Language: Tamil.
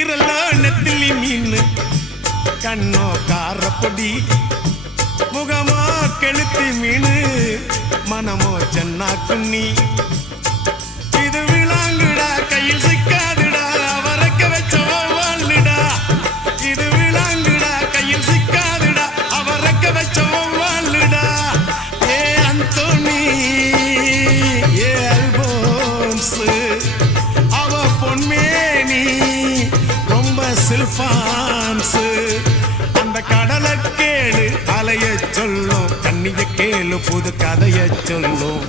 ஈரல்ல நெத்திலி மீன் கண்ணோ காரப்பொடி முகமோ கெளுத்தி மீன் மனமோ சென்னா குன்னி இது விளாங்குடா கையில் சிக்காதுடா அவரக்க வச்ச வாழ்டா இது விளாங்குடா கையில் சிக்காதுடா அவரக்க வச்ச வாழ்டா ஏ அந்தோனி ஏ அல்போன்ஸ் அவ பொன்மேனி ரொம்ப சில்பான்ஸ் அந்த கடலை கேளு அலைய சொல்லும் கண்ணிய கேளு புது கதைய சொல்லும்